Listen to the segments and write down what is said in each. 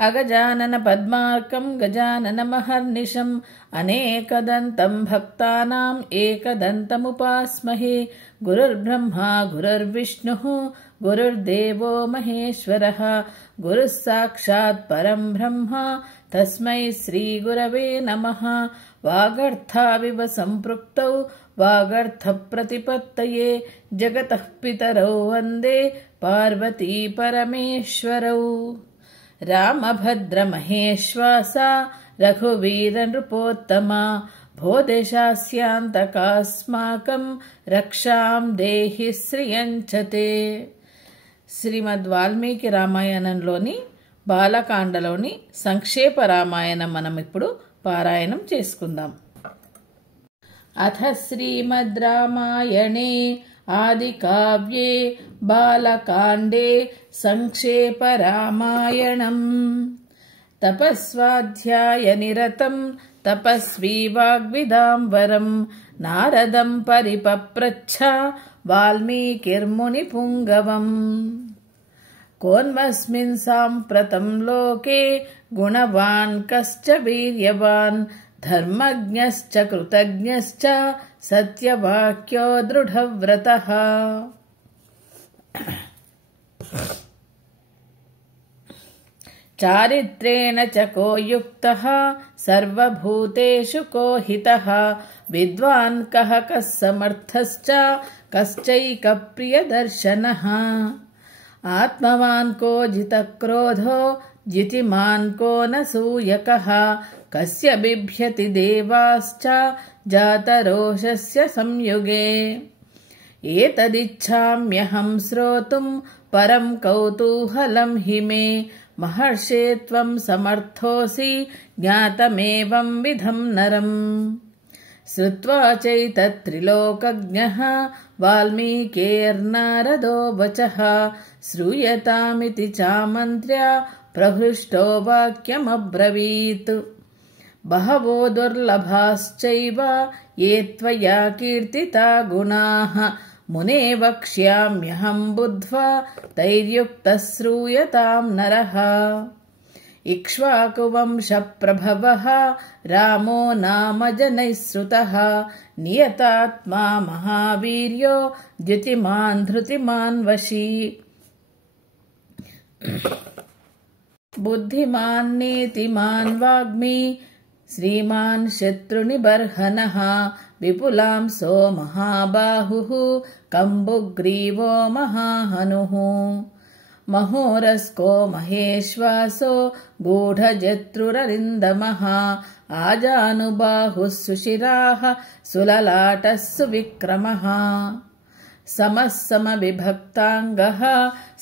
अगजानन पद्मार्कं गजाननमहर्निशम् अनेकदन्तं भक्तानाम् एकदन्तमुपास्महे। गुरुर्ब्रह्मा गुरुर्विष्णुः गुरुर्देवो महेश्वरः गुरुः साक्षात् परं ब्रह्म तस्मै श्रीगुरवे नमः। वागर्थाविव सम्पृक्तौ वागर्थप्रतिपत्तये जगतः पितरौ वन्दे पार्वती परमेश्वरौ। रामभद्रमहेश्वासा रघुवीरनृपोत्तमा भो देशास्यान्तकास्माकं रक्षां देहि श्रियञ्चते। శ్రీమద్ వాల్మీకి రామాయణంలోని బాలకాండలోని సంక్షేప రామాయణం మనం ఇప్పుడు పారాయణం చేసుకుందాం. అథ శ్రీమద్ రామాయణే ఆది కావ్యే బాలకాండే సంక్షేప రామాయణం. తపస్వాధ్యాయ నిరతం తపస్వీ వాగ్విదాంబరం నారదం పరిపప్రచ్ఛ వాల్మీకిర్ముని పుంగవం. కోన్వస్మిన్ సాంప్రతం లోకే గుణవాన్ కశ్చ వీర్యవాన్ ధర్మజ్ఞశ్చ కృతజ్ఞశ్చ సత్యవాక్యో దృఢవ్రతః. చారిత్రేణ చ కో యుక్తః సర్వభూతేషు కో హితః విద్వాన్ కః కః సమర్థశ్చ కశ్చైక ప్రియదర్శనః. ఆత్మవాన్ కో జితక్రోధో జితిమాన్ కో నసూయకః కస్య బిభ్యతి దేవాశ్చ జాతరోషస్య సంయుగే. ఏతదిచ్ఛామ్యహం శ్రోతుం పరం కౌతూహలం హి మే మహర్షే త్వం సమర్థోసి జ్ఞాతమేవం విధం నరం. శ్రుత్వా చైతత్త్రిలోకజ్ఞః వాల్మీకేర్నారదో వచః శ్రూయతామితి చామంత్ర్య ప్రహృష్టో వాక్యమబ్రవీత్. బహవో దుర్లభాశ్చైవ ఏ త్వయా కీర్తితా గుణాః మునే వక్ష్యామ్యహం బుద్ధ్వా తైర్యుక్తః శ్రూయతాం నరః. ఇక్ష్వాకువంశప్రభవః రామో నామ జనైః శ్రుతః నియతాత్మా మహావీర్యో ద్యుతిమాన్ ధృతిమాన్ వశీ. బుద్ధిమాన్ నీతిమాన్ వాగ్మీ శ్రీమాన్ శత్రునిబర్హణః విపులాంసో మహాబాహుః కంబుగ్రీవో మహాహనుః. మహోరస్కో మహేశ్వాసో గూఢజత్రురరిందమః ఆజానుబాహుః సుశిరాః సులలాటः సువిక్రమः. సమः సమవిభక్తాంగః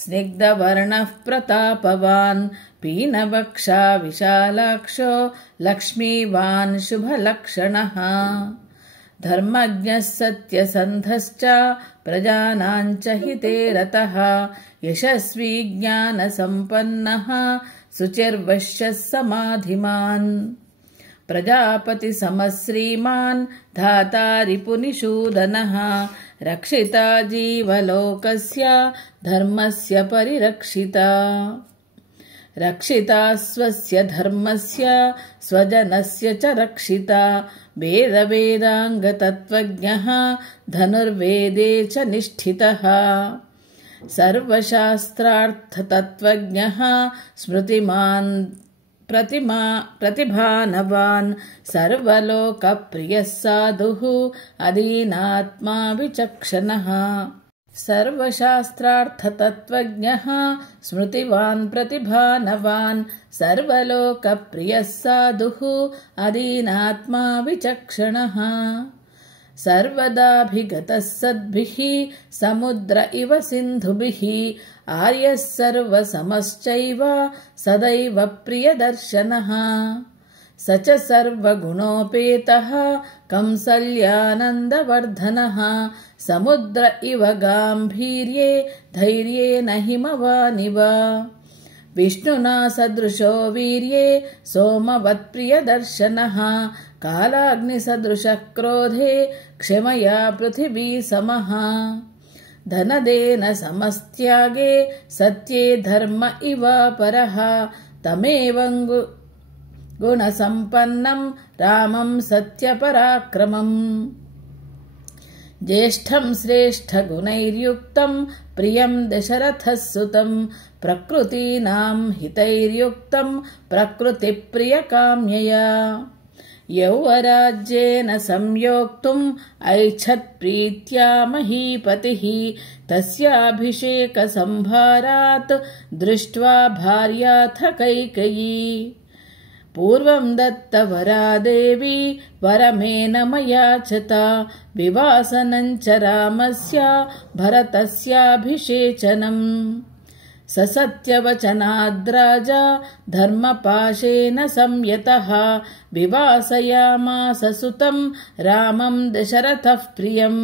స్నిగ్ధవర్ణః ప్రతాపవాన్ పీనవక్షా విశాలాక్షో లక్ష్మీవాన్ శుభలక్షణః. ధర్మజ్ఞः సత్యసంధశ్చ ప్రజానాంచ హితే రతః యశస్వీ జ్ఞానసంపన్నః శుచిర్వశ్యः సమాధిమాన్. ప్రజాపతి సమశ్రీమాన్ ధాతారిపునిషూదనః రక్షితా జీవలోకస్య ధర్మస్య పరిరక్షితా. రక్షితా స్వస్య ధర్మస్య స్వజనస్య చ రక్షితా. వేదవేదాంగతత్వజ్ఞః ధనుర్వేదే చ నిష్ఠితః. సర్వశాస్త్రార్థతత్వజ్ఞః స్మృతిమాన్ ప్రతిభానవాన్ సర్వలోకప్రియः సాధుః అదీనాత్మా విచక్షణః. సర్వశాస్త్రార్థతత్వజ్ఞః స్మృతివాన్ ప్రతిభానవాన్ సర్వలోకప్రియः సాధుః అదీనాత్మా విచక్షణః. సర్వదాభిగతः సద్భిః సముద్ర ఇవ సింధుభిః ఆర్యः సర్వసమశ్చైవ సదైవ ప్రియదర్శనః. స చ సర్వగుణోపేతః కంసల్యానందవర్ధనః సముద్ర ఇవ గాంభీర్యే ధైర్యేన హిమవానివ. విష్ణునా సదృశో వీర్యే సోమవత్ప్రియదర్శనః కాలాగ్నిసదృశः క్రోధే క్షమయా పృథివీ సమః. ధనదేన సమస్త్యాగే సత్యే ధర్మ ఇవ పరః तमेवं गुणसम्पन्नं रामं सत्यपराक्रमम् ज्येष्ठं श्रेष्ठगुणैर्युक्तं प्रियं दशरथसुतं प्रकृतीनां हितैर्युक्तं प्रकृतिप्रियकाम्यया यौवराज्येन संयोक्तुम् ऐच्छत्प्रीत्या महीपतिः तस्याभिषेकसंभारात् दृष्ट्वा भार्याथ कैकेयी पूर्वं दत्तवरा देवी वरमेन मयाचता विवासनं च रामस्य भरतस्याभिषेचनम् ससत्यवचनाद्राजा धर्मपाशेन संयतः विवासयामास सुतं रामं दशरथः प्रियम्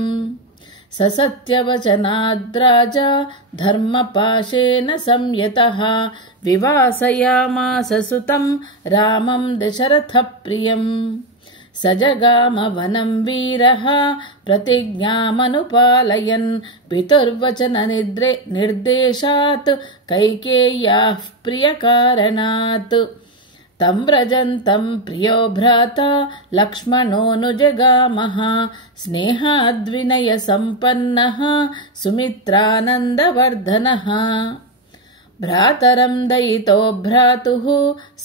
ससत्यवचनाद्राजा धर्मपाशेन संयतः विवासयामास सुतं रामं दशरथः प्रियम् स जगाम वनं वीरः प्रतिज्ञामनुपालयन् पितुर्वचन निर्देशात् कैकेय्याः प्रियकारणात् तं व्रजन्तं प्रियो भ्राता लक्ष्मणोऽनुजगामः स्नेहाद्विनयसम्पन्नः सुमित्रानन्दवर्धनः भ्रातरं दयितो भ्रातुः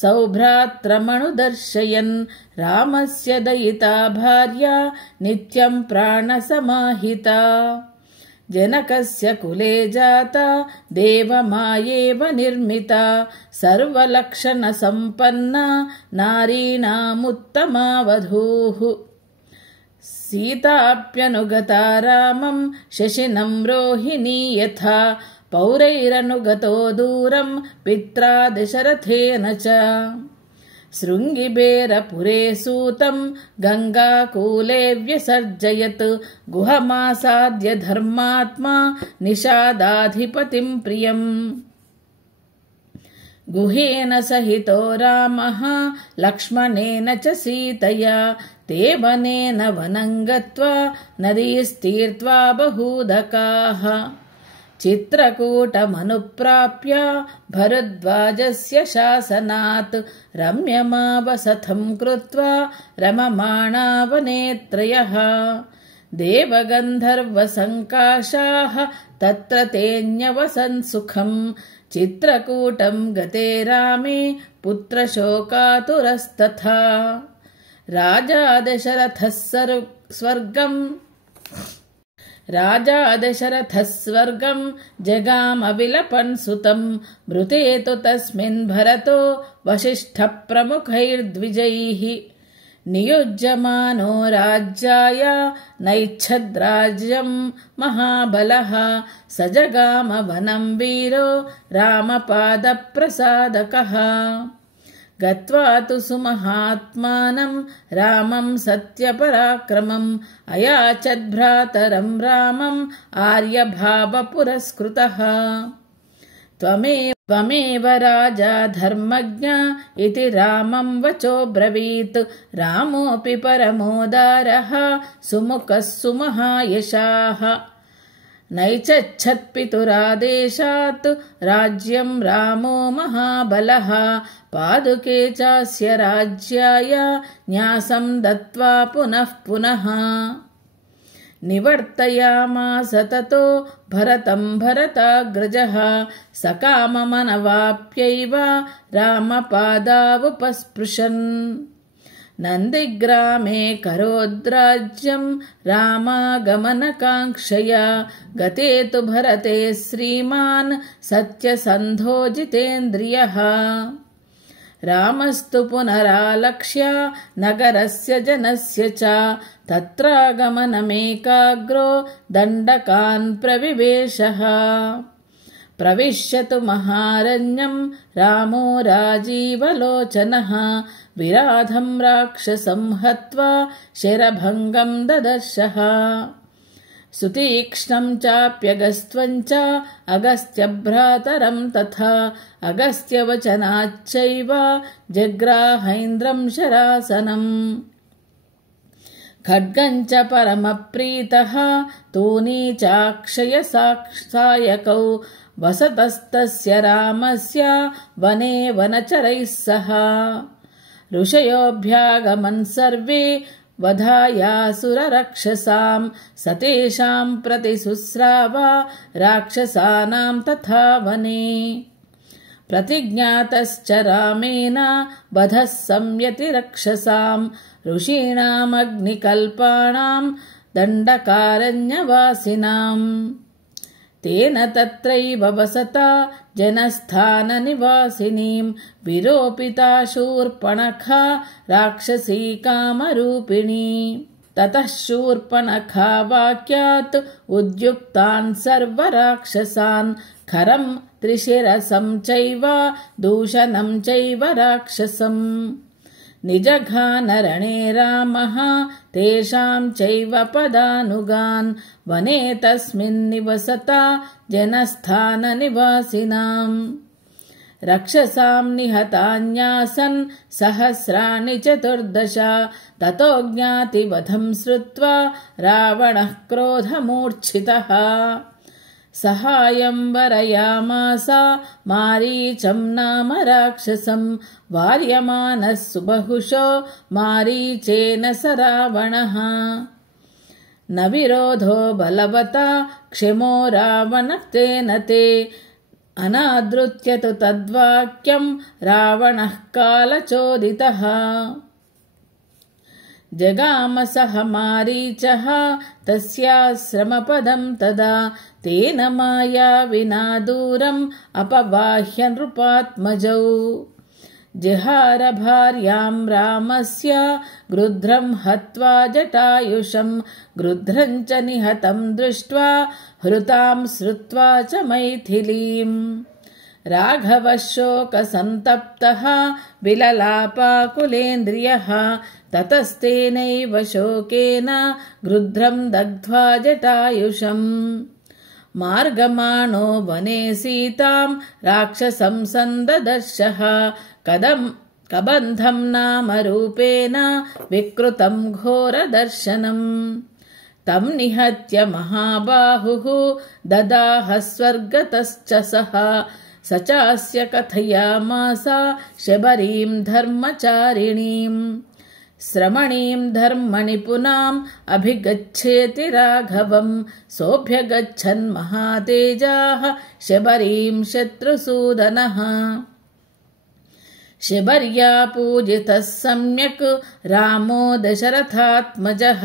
सौभ्रात्रमनुदर्शयन् रामस्य दयिता भार्या नित्यं प्राणसमाहिता जनकस्य कुले जाता देवमायेव निर्मिता सर्वलक्षणसम्पन्ना नारीणामुत्तमा वधूः सीताप्यनुगता रामं शशिनं रोहिणी यथा पौरैरनुगतो दूरं पित्रा दशरथेन च शृङ्गिबेरपुरे सूतं गङ्गाकूले व्यसर्जयत् गुहमासाद्य धर्मात्मा निषादाधिपतिं प्रियम् गुहेन सहितो रामः लक्ष्मणेन च सीतया ते वनेन वनं गत्वा नदीस्तीर्त्वा बहूदकाः चित्रकूटमनुप्राप्य भरद्वाजस्य शासनात् रम्यमावसथं कृत्वा रममाणा वनेत्रयः देवगन्धर्वसङ्काशाः तत्र तेऽन्यवसन् सुखम् चित्रकूटं गते रामे पुत्रशोकातुरस्तथा राजा दशरथः स्वर्गं जगामविलपन् सुतं मृते तु तस्मिन् भरतो वसिष्ठप्रमुखैर्द्विजैः नियुज्यमानो राज्याय नैच्छद्राज्यं महाबलः स जगाम वनं वीरो रामपादप्रसादकः गत्वा तु सुमहात्मानं रामं सत्यपराक्रमम् अयाचद्भ्रातरं रामम् आर्यभावपुरस्कृतः त्वमेव राजा धर्मज्ञ इति रामं वचोब्रवीत् रामोऽपि परमोदारः सुमुखः सुमहायशाः नैच्छत्पितुरादेशात् राज्यं रामो महाबलः पादुके चास्य राज्याय न्यासं दत्त्वा पुनः पुनः निवर्तयामास ततो भरतं भरताग्रजः सकाममनवाप्यैव रामपादावुपस्पृशन् नन्दिग्रामे करोद्राज्यं रामागमनकाङ्क्षया गते तु भरते श्रीमान् सत्यसन्धो जितेन्द्रियः रामस्तु पुनरालक्ष्य नगरस्य जनस्य च तत्रागमनमेकाग्रो दण्डकान् प्रविवेशः प्रविश्यतु महारण्यं रामो राजीवलोचनः विराधं राक्षसं हत्वा शरभङ्गं ददर्शः सुतीक्ष्णं चाप्यगस्त्वं च अगस्त्यभ्रातरं तथा अगस्त्यवचनाच्चैव जग्राहैन्द्रं शरासनम् खड्गं च परमप्रीतः तूनी चाक्षयसायकौ वसतस्तस्य रामस्य वने वनचरैः सह ऋषयोऽभ्यागमन् सर्वे वधायासुररक्षसां सतेषां प्रतिशुश्रावा राक्षसानां तथा वने प्रतिज्ञातश्च रामेण वधः संयतिरक्षसां ऋषीणामग्निकल्पाणां दण्डकारण्यवासिनाम् तेन तत्रैव वसता जनस्थाननिवासिनीं विरोपिता शूर्पणखा राक्षसी कामरूपिणी ततः शूर्पणखा वाक्यात् उद्युक्तान् सर्वराक्षसान् खरं त्रिशिरसं चैव दूषणं चैव राक्षसम् निजघानरणे रामः तेषां चैव पदानुगान् वने तस्मिन् निवसता जनस्थाननिवासिनाम् रक्षसां निहतान्यासन् सहस्राणि 14 ततो ज्ञातिवधं श्रुत्वा रावणः क्रोधमूर्च्छितः सहायं वरयामास मारीचं नाम राक्षसं वार्यमानः सुबहुशो मारीचेन स रावणः न विरोधो बलवता क्षमो रावणः तेन ते अनादृत्य तु तद्वाक्यं रावणः कालचोदितः जगाम सह मारीचः तस्याश्रमपदं तदा तेन माया विना दूरम् अपबाह्य नृपात्मजौ जिहार भार्यां रामस्य गृध्रं हत्वा जटायुषं गृध्रं च निहतं दृष्ट्वा हृतां श्रुत्वा च मैथिलीम् राघवः शोकसन्तप्तः विललापाकुलेन्द्रियः ततस्तेनैव शोकेन गृध्रं दग्ध्वा जटायुषम् मार्गमाणो वने सीतां राक्षसं सन्ददर्शः कबन्धं नाम रूपेण विकृतं घोरदर्शनम् तं निहत्य महाबाहुः ददाह स्वर्गतश्च सः स चास्य कथयामास शबरीं धर्मचारिणीम् श्रमणीं धर्मनिपुनाम् अभिगच्छेति राघवम् सोऽभ्यगच्छन् महातेजाः शबरीं शत्रुसूदनः शबर्या पूजितः सम्यक् रामो दशरथात्मजः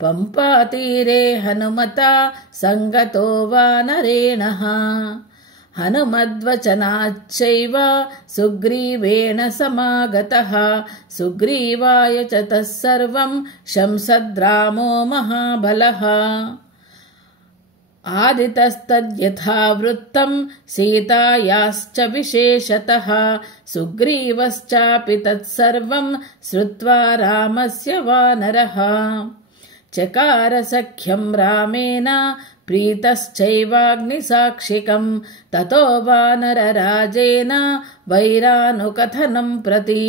पम्पातीरे हनुमता सङ्गतो वानरेणः हनुमद्वचनाच्चैव सुग्रीवेण समागतः सुग्रीवाय च तत्सर्वं शंसद्रामो महाबलः आदितस्तद्यथावृत्तं सीतायाश्च विशेषतः सुग्रीवश्चापि तत्सर्वं श्रुत्वा रामस्य वानरः चकार सख्यं रामेण प्रीतश्चैवाग्निसाक्षिकं ततो वानरराजेन वैरानुकथनं प्रति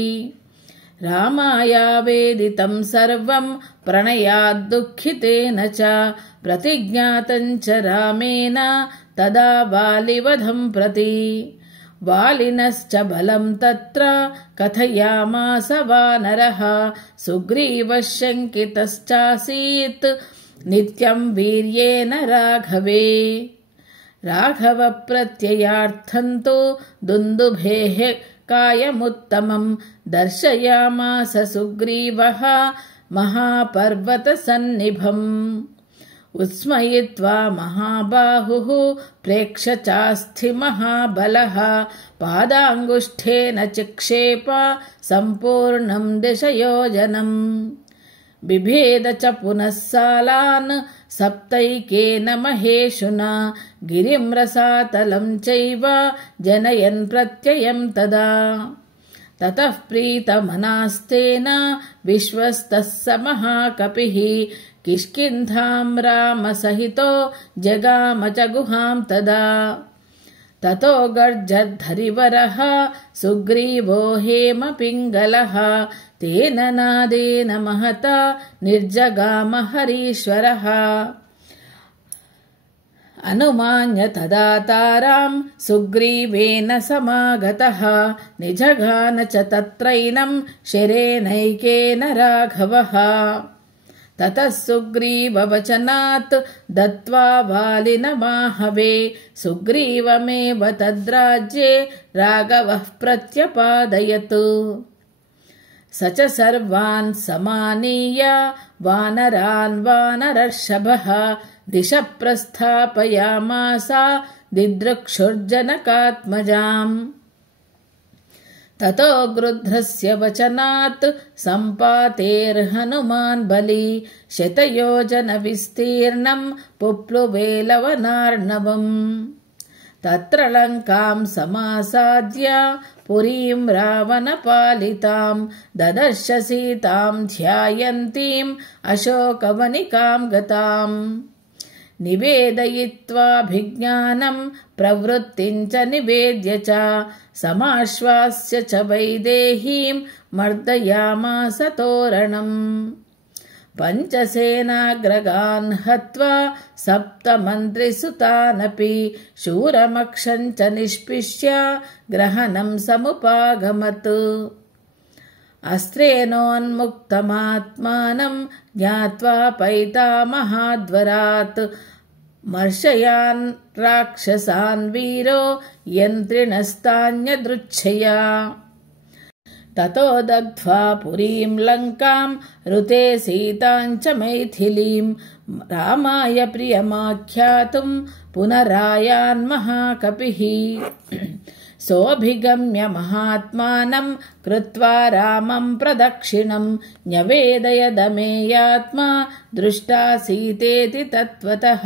रामायावेदितं सर्वं प्रणयाद्दुःखितेन च प्रतिज्ञातं च रामेण तदा वालिवधं प्रति वालिनश्च बलं तत्र कथयामास वानरः सुग्रीवः शङ्कितश्चासीत् नित्यं वीर्येण राघवे राघवप्रत्ययार्थं तु दुन्दुभेः कायमुत्तमं दर्शयामास सुग्रीवः महापर्वतसन्निभम् उत्स्मयित्वा महाबाहुः प्रेक्ष्य चास्थि महाबलः पादाङ्गुष्ठेन चिक्षेप सम्पूर्णं दशयोजनम् बिभेद च पुनः सालान् सप्तैकेन महेशुना गिरिं रसातलं चैव जनयन् प्रत्ययं तदा ततः प्रीतमनास्तेन विश्वस्तः स महाकपिः किष्किन्धां रामसहितो जगाम च गुहां तदा ततो गर्जद्धरिवरः सुग्रीवो हेमपिङ्गलः तेन नादेन महता निर्जगाम हरीश्वरः अनुमान्य तदा ताराम् सुग्रीवेन समागतः निजघान च तत्रैनम् शिरेनैकेन राघवः ततः सुग्रीववचनात् दत्त्वा वालिनमाहवे सुग्रीवमेव तद्राज्ये राघवः प्रत्यपादयत् स च सर्वान् समानीय वानरान् वानरर्षभः दिशः प्रस्थापयामास दिदृक्षुर्जनकात्मजाम् ततो गृध्रस्य वचनात् सम्पातेर्हनुमान् बली शतयोजनविस्तीर्णम् पुप्लुवे लवनार्णवम् तत्र लङ्काम् समासाद्य पुरीम् रावणपालिताम् ददर्श सीताम् ध्यायन्तीम् अशोकवनिकाम् गताम् निवेदयित्वाभिज्ञानम् प्रवृत्तिम् च निवेद्य च समाश्वास्य च वैदेहीम् मर्दयामास तोरणम् पञ्चसेनाग्रगान् हत्वा सप्तमन्त्रिसुतानपि शूरमक्षम् च निष्पिष्य ग्रहणम् समुपागमत् अस्त्रेणोन्मुक्तमात्मानम् ज्ञात्वा पैतामहाद्वरात् मर्शयान् राक्षसान् वीरो यन्त्रिणस्तान्यदृच्छया ततो दग्ध्वा पुरीम् लङ्काम् ऋते सीताम् च मैथिलीम् रामाय प्रियमाख्यातुम् पुनरायान् महाकपिः सोऽभिगम्य महात्मानम् कृत्वा रामम् प्रदक्षिणम् न्यवेदयदमेयात्मा दृष्टा सीतेति तत्त्वतः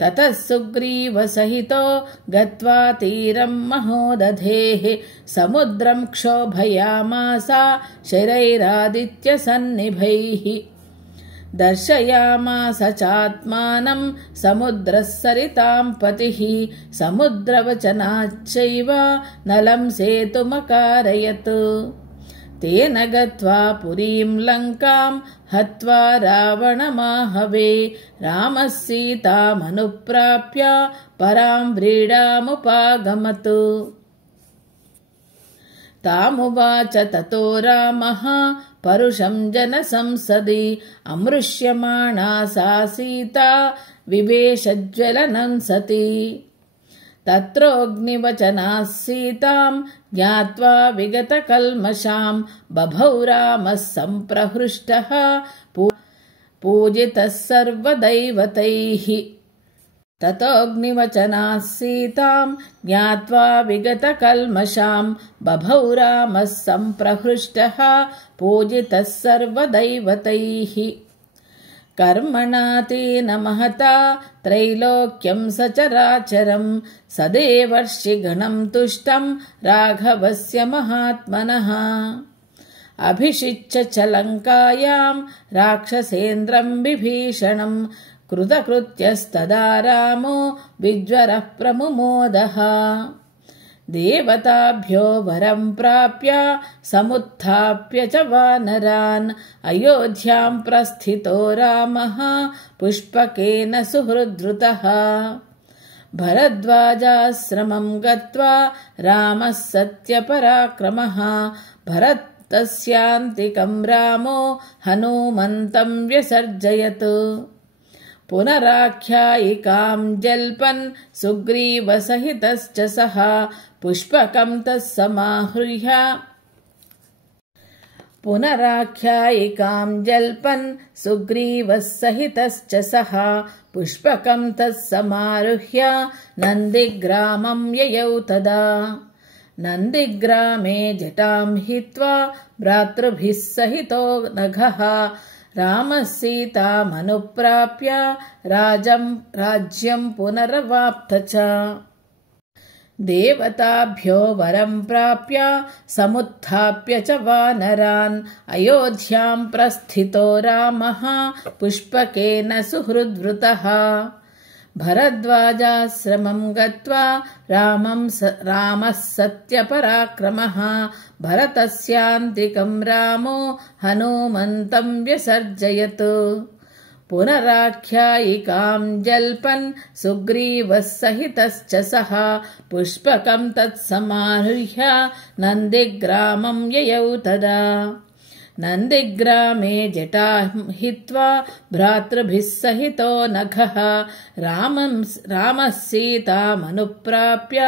ततः सुग्रीवसहितो गत्वा तीरम् महोदधेः समुद्रम् क्षोभयामास शरैरादित्यसन्निभैः दर्शयामास चात्मानम् समुद्रः सरिताम् पतिः समुद्रवचनाच्चैव नलम् सेतुमकारयत् तेन गत्वा पुरीम् लङ्काम् हत्वा रावणमाहवे रामः सीतामनुप्राप्य पराम् व्रीडामुपागमत् तामुवाच ततो रामः परुषम् जनसंसदि अमृष्यमाणा सा सीता विवेशज्वलनं सति तत्रोऽग्निवचनाः सीताम् ज्ञात्वा विगतकल्मषाम् बभौ रामः सम्प्रहृष्टः पूजितः सर्वदैवतैः ततोऽग्निवचनाः सीताम् ज्ञात्वा विगतकल्मषाम् बभौ रामः सम्प्रहृष्टः पूजितः सर्वदैवतैः कर्मणा तेन महता त्रैलोक्यम् सचराचरम् सदेवर्षिगणम् तुष्टम् राघवस्य महात्मनः अभिषिच्य च लङ्कायाम् राक्षसेन्द्रम् विभीषणम् कृतकृत्यस्तदा रामो विज्वरः प्रमुमोदः देवताभ्यो वरम् प्राप्य समुत्थाप्य च वानरान् अयोध्याम् प्रस्थितो रामः पुष्पकेन सुहृद्रुतः भरद्वाजाश्रमम् गत्वा रामः सत्यपराक्रमः भरतस्यान्तिकम् रामो हनूमन्तम् व्यसर्जयत् पुनराख्यायिकाम् जल्पन् सुग्रीवसहितश्च सः पुष्पकम् तत्समाहृह्य पुनराख्यायिकाम् जल्पन् सुग्रीवः सहितश्च सः पुष्पकम् तत्समारुह्य नन्दिग्रामम् ययौ तदा नन्दिग्रामे जटाम् हित्वा भ्रातृभिः सहितो नघः रामः सीतामनुप्राप्य राज्यम् पुनरवाप्त च देवताभ्यो वरम् प्राप्य समुत्थाप्य च वानरान् अयोध्याम् प्रस्थितो रामः पुष्पकेन सुहृद्वृतः भरद्वाजाश्रमम् गत्वा रामः सत्यपराक्रमः भरतस्यान्तिकम् रामो हनूमन्तम् व्यसर्जयत् పునరాఖ్యాయికాం జల్పన్ సుగ్రీవः సహితశ్చ సహ పుష్పకం తత్సమాహృహ్య నందిగ్రామం యయౌ తదా నందిగ్రామే జటాం హిత్వా భ్రాతృభిः సహితో నఘః రామः సీతామనుప్రాప్య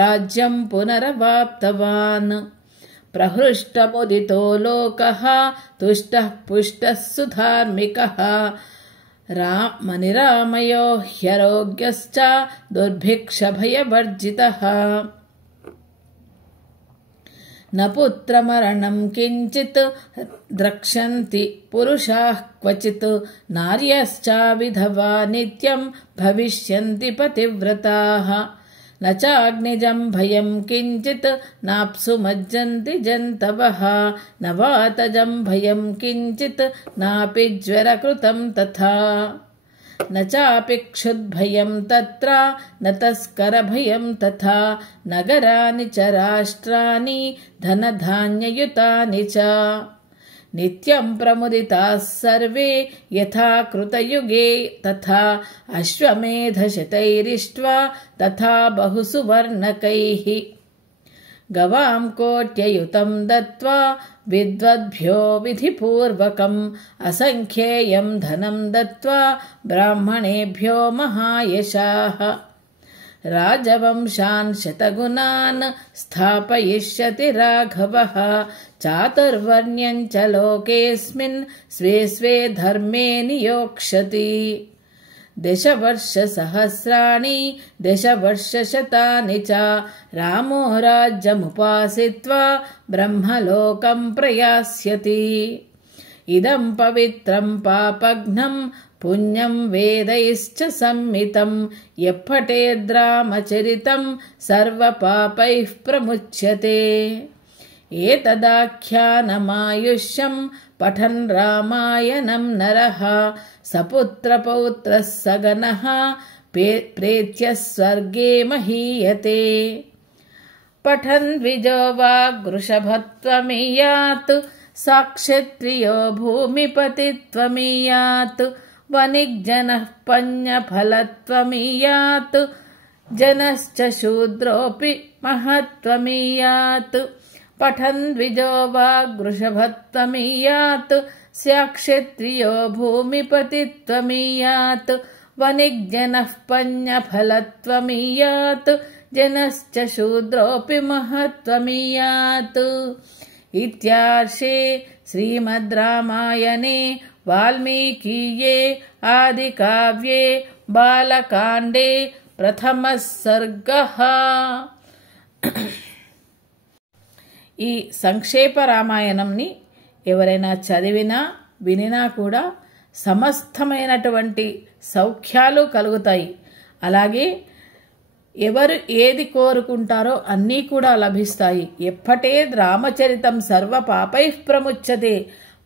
రాజ్యం పునరవాప్తవాన్ ప్రహృష్టముదితో లోకః తుష్టః పుష్టः సుధార్మికः నిరామయో హ్యరోగ్యశ్చ దుర్భిక్షభయవర్జితः న పుత్రమరణం కించిత్ ద్రక్ష్యంతి పురుషాః క్వచిత్ నార్యశ్చ విధవా నిత్యం భవిష్యంతి పతివ్రతాః న చాగ్నిజం భయం కించిత్ నాప్సు మజ్జంతి జంతవః న వాతజం భయం కించిత్ నాపి జ్వరకృతం తథా న చాపి క్షుద్భయం తత్ర న తస్కరభయం తథా నగరాని చ రాష్ట్రాని ధనధాన్యయుతాని చ నిత్యం ప్రముదితాః సర్వే యథా కృతయుగే తథా అశ్వమేధశతైరిష్ట్వా తథా బహుసువర్ణకైః గవాం కోట్యయుతం దత్వా విద్వద్భ్యో విధిపూర్వకం అసంఖ్యేయం ధనం దత్వా బ్రాహ్మణేభ్యో మహాయశాః రాజవంశాన్ శతగుణాన్ స్థాపయిష్యతి రాఘవః చాతుర్వర్ణ్యం చ లోకేస్మిన్ స్వే స్వే ధర్మే నియోక్ష్యతి దశవర్షసహస్రాణి దశవర్షశతాని చ రామో రాజ్యముపాసిత్వా బ్రహ్మలోకం ప్రయాస్యతి ఇదం పవిత్రం పాపఘ్నం పుణ్యం వేదైశ్చ సంమితం యప్పటేద్రామచరితం సర్వపాపైః ప్రముచ్యతే ఏతదాఖ్యానమాయుష్యం పఠన్ రామాయణం నరః సపుత్రపౌత్రः సగనః ప్రేత్య స్వర్గే మహీయతే పఠన్ ద్విజో వాగృషభత్వమీయాత్ సాక్షత్రియో భూమిపతిత్వమీయాత్ వనిగ్జనః పన్యఫలత్వమీయాత్ జనశ్చ శూద్రోऽపి మహత్వమీయాత్ పఠన్ ద్విజో వాగృషభత్వమీయాత్ సాక్షత్రియో భూమిపతిత్వమీయాత్ వనిగ్జనః పన్యఫలత్వమీయాత్ జనశ్చ శూద్రోऽపి మహత్వమీయాత్ ఇత్యార్షే శ్రీమద్ రామాయణే వాల్మీకీయే ఆదికావ్యే బాలకాండే ప్రథమः సర్గః. ఈ సంక్షేప రామాయణంని ఎవరైనా చదివినా వినినా కూడా సమస్తమైనటువంటి సౌఖ్యాలు కలుగుతాయి. అలాగే ఎవరు ఏది కోరుకుంటారో అన్నీ కూడా లభిస్తాయి. ఎప్పటే రామచరితం సర్వ పాపైః ప్రముచ్యతే.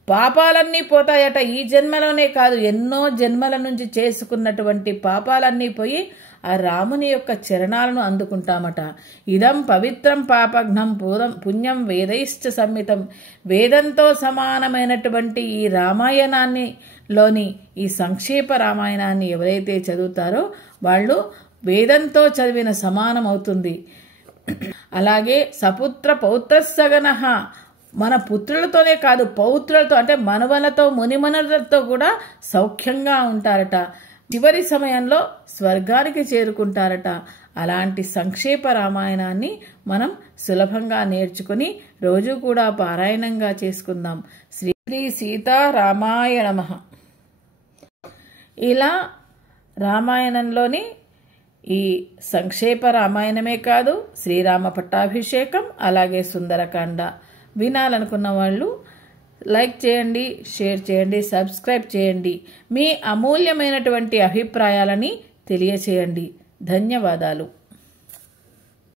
పాపాలన్నీ పోతాయట. ఈ జన్మలోనే కాదు, ఎన్నో జన్మల నుంచి చేసుకున్నటువంటి పాపాలన్నీ పోయి ఆ రాముని యొక్క చరణాలను అందుకుంటామట. ఇదం పవిత్రం పాపఘ్నం పుణ్యం వేదైశ్చ సంహితం. వేదంతో సమానమైనటువంటి ఈ రామాయణాన్నిలోని ఈ సంక్షేప రామాయణాన్ని ఎవరైతే చదువుతారో వాళ్ళు వేదంతో చదివిన సమానం అవుతుంది. అలాగే సపుత్ర పౌత్రస్సగనః, మన పుత్రులతోనే కాదు పౌత్రులతో అంటే మనవలతో మునిమనులతో కూడా సౌఖ్యంగా ఉంటారట. చివరి సమయంలో స్వర్గానికి చేరుకుంటారట. అలాంటి సంక్షేప రామాయణాన్ని మనం సులభంగా నేర్చుకుని రోజు కూడా పారాయణంగా చేసుకుందాం. శ్రీ సీతారామాయ నమః. ఇలా రామాయణంలోని ఈ సంక్షేప రామాయణమే కాదు, శ్రీరామ పట్టాభిషేకం, అలాగే సుందరకాండ వినాలనుకున్న వాళ్ళు లైక్ చేయండి, షేర్ చేయండి, సబ్స్క్రైబ్ చేయండి. మీ అమూల్యమైనటువంటి అభిప్రాయాలని తెలియచేయండి. ధన్యవాదాలు.